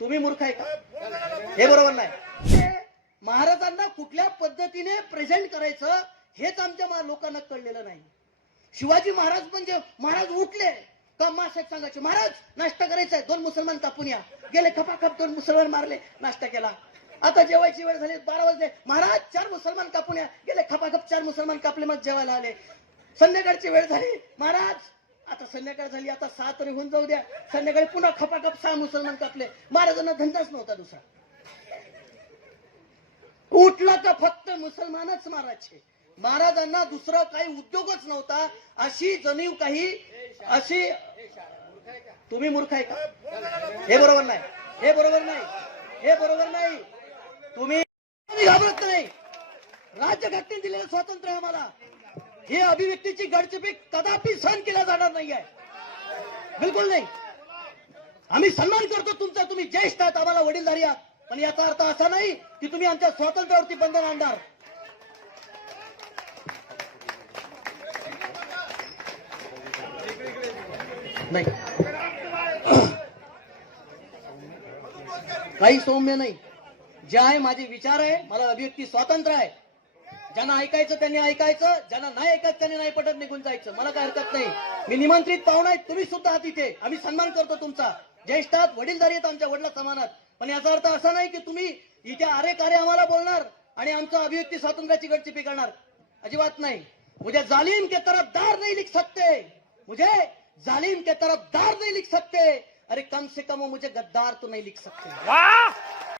तुम्ही मूर्ख आहे का? हे बरोबर नाही. महाराजांना कुठल्या पद्धतीने प्रेझेंट करायचं हेच आमच्या मा- लोकांना कळलेलं नाही. शिवाजी महाराज म्हणजे महाराज उठले. का सांगायचे महाराज नाश्ता करायचा आहे. दोन मुसलमान कापून या. गेले खपाखप दोन मुसलमान मारले नाश्ता केला. आता जेवायची वेळ झाली बारा वाजले. महाराज चार मुसलमान कापून या. गेले खपाखप चार मुसलमान कापले मग जेवायला आले. संध्याकाळची वेळ झाली. महाराज आता संध्याकाळ झाली आता सहा तरी होऊन जाऊ द्या. संध्याकाळी पुन्हा खपाखप सहा मुसलमान कापले. महाराजांना धंदाच नव्हता दुसरा. उठला तर फक्त मुसलमानच मारायचे. महाराजांना दुसरा काही उद्योगच नव्हता. अशी जणीव काही अशी तुम्ही मूर्ख आहे का? हे बरोबर नाही. हे बरोबर नाही. हे बरोबर नाही. तुम्ही घाबरत नाही. राज्य राज्यघटनेने दिलेलं स्वातंत्र्य आम्हाला. हे अभिव्यक्तीची गडचिपी कदापि सहन केल्या जाणार नाही आहे बिलकुल नाही. आम्ही सन्मान करतो तुमचा तुम्ही ज्येष्ठ आहात आम्हाला वडीलधारी आहात. पण याचा अर्थ असा नाही की तुम्ही आमच्या स्वातंत्र्यावरती बंधन आणणार. नाही. काही सौम्य नाही. जे आहे माझे विचार आहे मला अभिव्यक्ती स्वातंत्र्य आहे. ज्यांना ऐकायचं त्यांनी ऐकायचं. ज्यांना नाही ऐकत त्यांनी नाही पटत निघून जायचं. मला काय हरकत नाही. मी निमंत्रित पाहुणा आहे तुम्ही सुद्धा आहात इथे. आम्ही सन्मान करतो तुमचा. ज्येष्ठात वडीलधारी आहेत आमच्या वडिला समानात पण याचा अर्थ असा नाही की तुम्ही इथे अरे कार्य आम्हाला बोलणार आणि आमचं अभिव्यक्ती स्वातंत्र्याची गडचिपी करणार. अजिबात नाही. मुझे जालिम के तरफ दार नहीं लिख सकते. मुझे जालिम के तरफ दार नहीं लिख सकते. अरे कम से कम वो मुझे गद्दार तो नहीं लिख सकते। वाह!